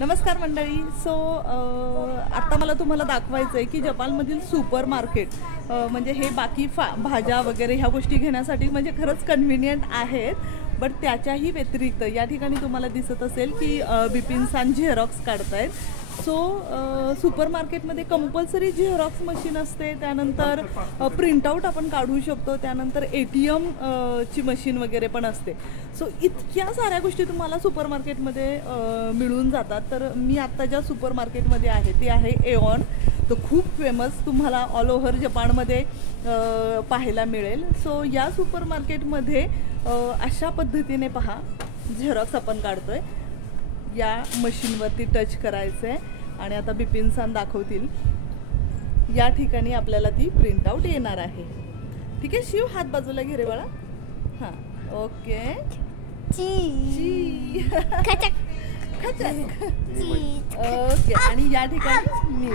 नमस्कार मंडळी. सो आता मला तुम्हाला दाखवायचं आहे की जपानमधील सुपर मार्केट म्हणजे हे बाकी भाज्या वगैरे ह्या गोष्टी घेण्यासाठी म्हणजे खरंच कन्व्हिनियंट आहेत. बट त्याच्याही व्यतिरिक्त या ठिकाणी तुम्हाला दिसत असेल की बिपिन-सान झेरॉक्स काढतायत. सो सुपर मार्केटमध्ये कंपल्सरी झेरॉक्स मशीन असते, त्यानंतर प्रिंटआउट आपण काढू शकतो, त्यानंतर ATM ची मशीन वगैरे पण असते. सो इतक्या साऱ्या गोष्टी तुम्हाला सुपर मार्केटमध्ये मिळून जातात. तर मी आत्ता ज्या सुपर मार्केटमध्ये आहे ते आहे एऑन. तो खूप फेमस तुम्हाला ऑल ओव्हर जपानमध्ये पाहायला मिळेल. सो या सुपर मार्केटमध्ये अशा पद्धतीने पहा झेरॉक्स आपण काढतोय. या मशीनवरती टच करायचं आहे आणि आता बिपिन-सान दाखवतील. या ठिकाणी आपल्याला ती प्रिंटआउट येणार आहे. ठीक आहे शिव, हात बाजूला घे रे बाळा. हां ओके. खचक खचक ओके. आणि या ठिकाणी मी